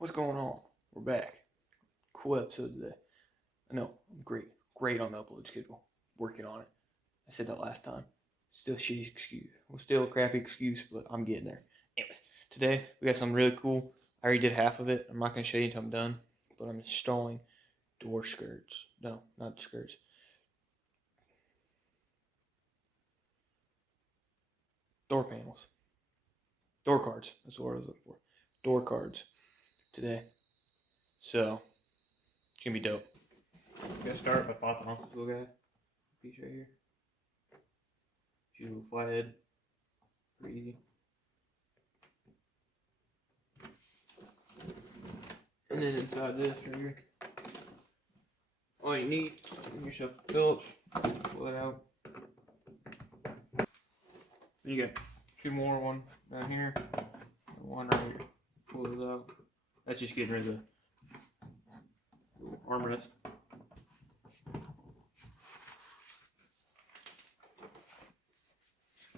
What's going on? We're back. Cool episode today. I know, I'm great on the upload schedule. Working on it. I said that last time. Still shitty excuse. Well, still a crappy excuse, but I'm getting there. Anyways, today we got something really cool. I already did half of it. I'm not going to show you until I'm done, but I'm installing door skirts. No, not skirts. Door panels. Door cards. That's what I was looking for. Door cards today. So, it's going to be dope. I'm going to start by popping off this little guy. Piece right here. She's a little flathead. Pretty easy. And then inside this right here, all you need is yourself a Phillips. Pull it out. You got two more, one down here, and one right here. Pull it out. That's just getting rid of the armrest.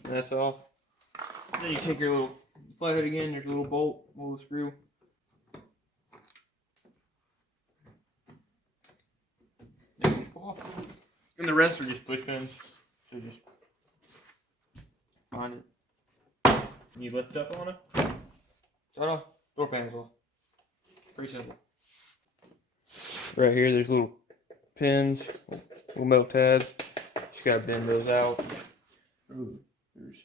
And that's off. Then you take your little flathead again. There's a little bolt, a little screw. And the rest are just push pins. So just find it. You lift up on it. Shut off. Door panels off. Pretty simple. Right here, there's little pins, little metal tabs. Just gotta bend those out. Ooh, there's.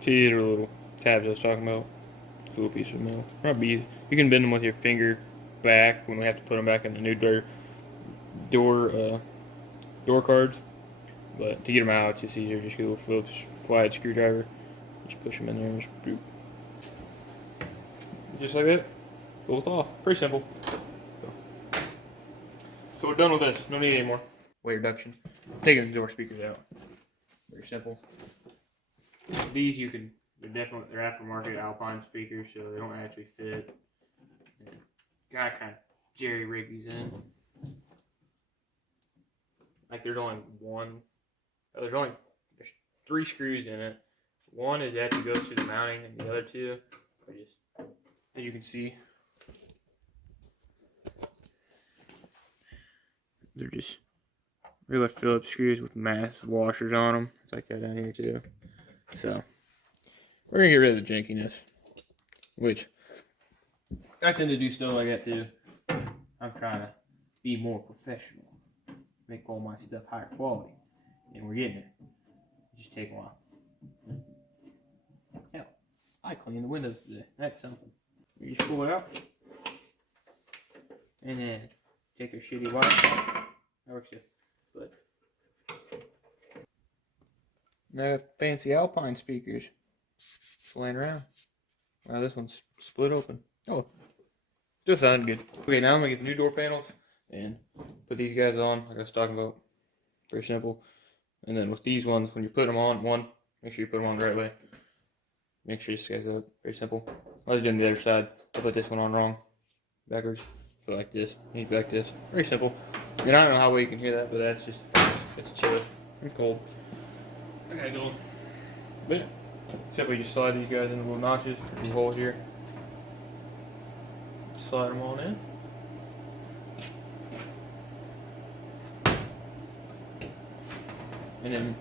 See, these are little tabs I was talking about. It's a little piece of metal. Not be. You can bend them with your finger back when we have to put them back in the new door cards. But to get them out, it's just easier. Just get a little Phillips flathead screwdriver. Just push them in there and just boop. Just like that. Pull it off. Pretty simple. So we're done with this. No need anymore. Weight reduction. Taking the door speakers out. Very simple. These they're aftermarket Alpine speakers, so they don't actually fit. And gotta kind of jerry rig these in. Like there's three screws in it. One is actually goes through the mounting, and the other two are just, as you can see, they're just regular Phillips screws with massive washers on them. It's like that down here too. So we're gonna get rid of the jankiness, which I tend to do stuff like that too. I'm trying to be more professional, make all my stuff higher quality, and we're getting it. It just take a while. Hell, I cleaned the windows today. That's something. You just pull it out, and then take your shitty wire. That works too. But now I got fancy Alpine speakers flying around. Wow, this one's split open. Oh, just sounded good. Okay, now I'm gonna get the new door panels and put these guys on, like I was talking about. Very simple. And then with these ones, when you put them on, make sure you put them on the right way. Make sure you guys up. Very simple. I was doing the other side. I put this one on wrong. Backwards. Put it like this. Need it like this. Very simple. And I don't know how well you can hear that, but that's just, it's chilly. It's cold. I gotta go. But yeah. Except we just slide these guys in the little notches, little holes here. Slide them on in. And then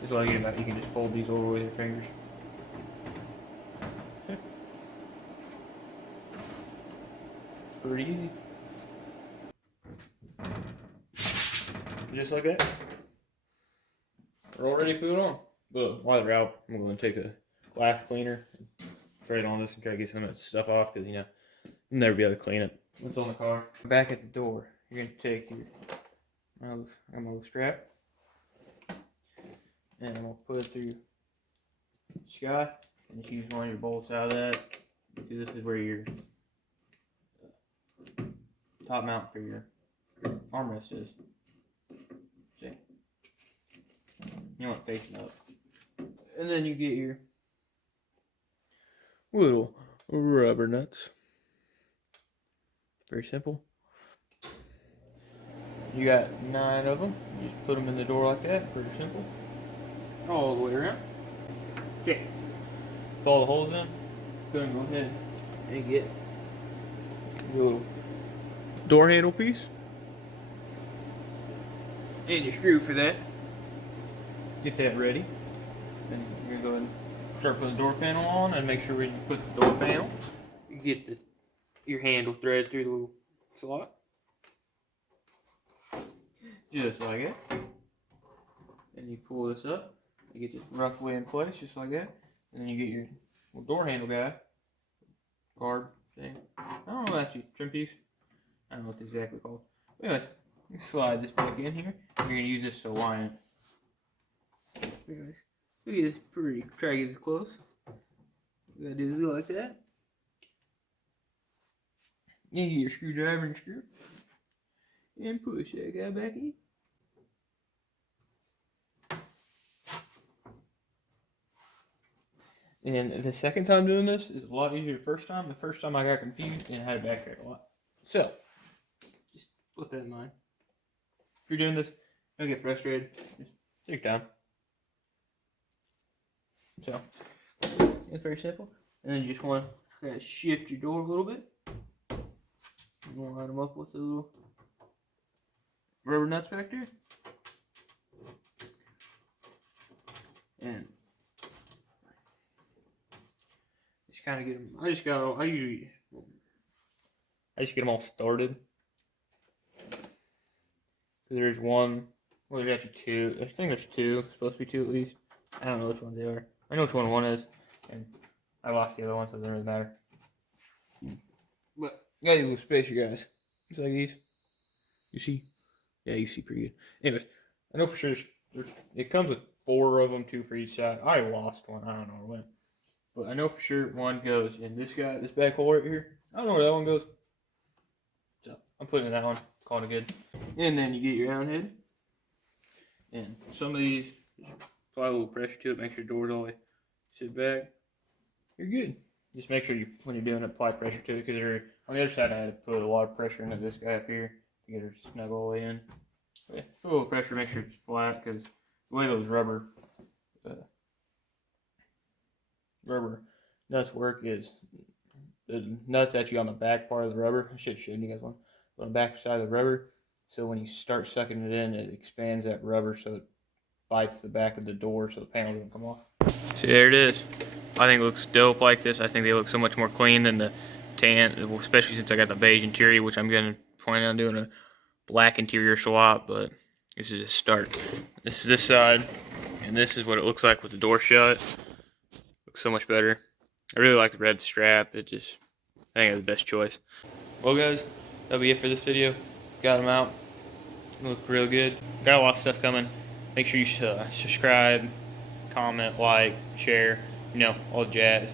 this is all you get about. You can just fold these over with your fingers. Okay. Pretty easy. Just like that. We're all ready to put it on. But while they're out, I'm going to take a glass cleaner, spray it on this, and try to get some of that stuff off because you'll never be able to clean it. What's on the car? Back at the door, you're going to take my little strap, and I'm going to put it through the sky, and just use one of your bolts out of that. This is where your top mount for your armrest is. See? You want it facing up. And then you get your little rubber nuts. Very simple. You got 9 of them. You just put them in the door like that. Pretty simple. All the way around. Okay. With all the holes in, go ahead and get your little door handle piece and your screw for that. Get that ready. Then you're going to go ahead and start putting the door panel on, and make sure when you put the door panel, you get your handle thread through the little slot. Just like that. And you pull this up, you get this roughly in place, just like that. And then you get your door handle guy, guard thing. I don't know actually, trim piece. I don't know what it's exactly called. But anyways, you slide this back in here. You're gonna use this to line it. Anyways, look at this pretty. Try to get this close. You gotta do this like that. Then you get your screwdriver and screw, and push that guy back in. And the second time doing this is a lot easier than the first time. The first time I got confused and had to backtrack a lot. So, just put that in mind. If you're doing this, don't get frustrated. Just take your time. So, it's very simple. And then you just want to kind of shift your door a little bit. You want to line them up with the little rubber nuts back there. And just kind of get them. I just get them all started. There's one. Well, there's actually two. I think there's two. It's supposed to be two at least. I don't know which ones they are. I know which one is, and I lost the other one, so it doesn't really matter. But got these little spacer guys. Just like these. You see? Yeah, you see pretty good. Anyways, I know for sure it comes with 4 of them, 2 for each side. I lost one. I don't know when. But I know for sure one goes in this guy, this back hole right here. I don't know where that one goes. So I'm putting in that one, calling it good. And then you get your round head. And some of these, apply a little pressure to it, make sure your doors all the way sit back. You're good. Just make sure when you're doing it, apply pressure to it, because on the other side I had to put a lot of pressure into this guy up here to get her snug all the way in. But yeah, put a little pressure, make sure it's flat, because the way those rubber nuts work is the nuts actually on the back part of the rubber. I should have shown you guys one. But on the back side of the rubber, so when you start sucking it in, it expands that rubber so it bites the back of the door so the panel doesn't come off. See, there it is. I think it looks dope like this. I think they look so much more clean than the tan, especially since I got the beige interior, which I'm going to plan on doing a black interior swap, but this is a start. This is this side, and this is what it looks like with the door shut. Looks so much better. I really like the red strap. I think it's the best choice. Well guys, that'll be it for this video. Got them out. They look real good. Got a lot of stuff coming. Make sure you subscribe, comment, like, share, all the jazz.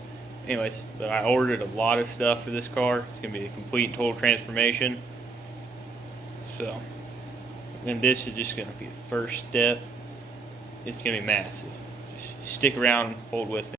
Anyways, but I ordered a lot of stuff for this car. It's going to be a complete and total transformation. So, and this is just going to be the first step. It's going to be massive. Just stick around and hold with me.